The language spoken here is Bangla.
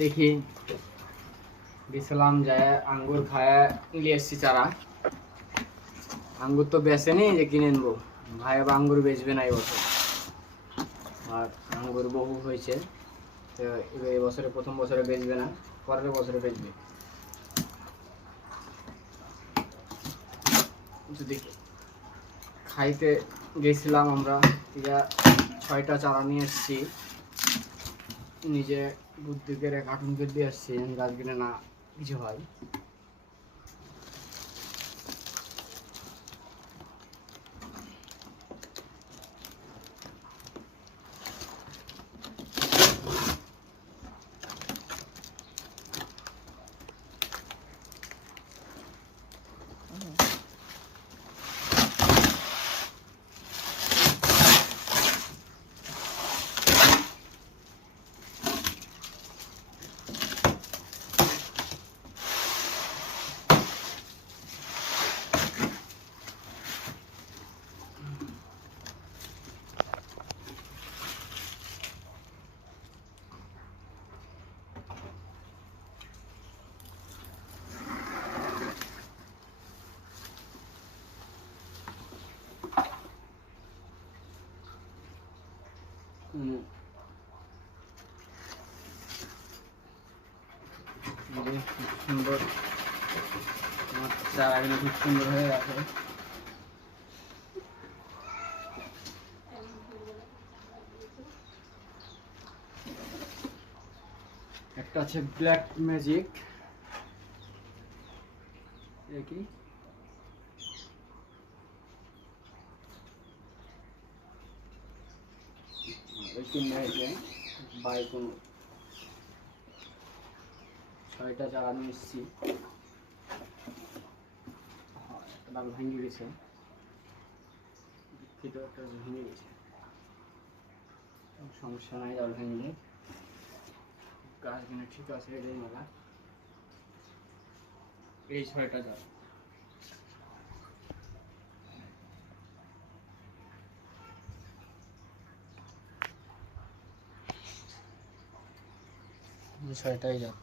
দেখি গেছিলাম যায় আঙ্গুর খায় নিয়ে এসছি চারা। আঙ্গুর তো বেচেনি যে কিনে নেবো, ভাই আবার আঙ্গুর বেচবে না এবছর। আর আঙ্গুর বহু হয়েছে, তো এবার এবছরে প্রথম বছরে বেচবে না, পরের বছরে বেচবে। যদি খাইতে গেছিলাম আমরা, ইয়া 6টা চারা নিয়ে এসছি, নিজে বুদ্ধি করে কার্টুন করে দিয়ে আসছি, গাছ কিনে না কিছু হয়। সুন্দর চারাগুলো খুব সুন্দর হয়ে গেছে। একটা আছে ব্ল্যাক ম্যাজিক, দেখি বাইকন 6টা চারা নিয়ে এসছি। ডাল ভেঙে গেছে, দুঃখিত, একটা ভেঙে গেছে, সমস্যা নাই, ডাল ভেঙে গাছ কিনে ঠিক আছে। এটাই মেলা, এই 6টা চারা। 6টাই যাক।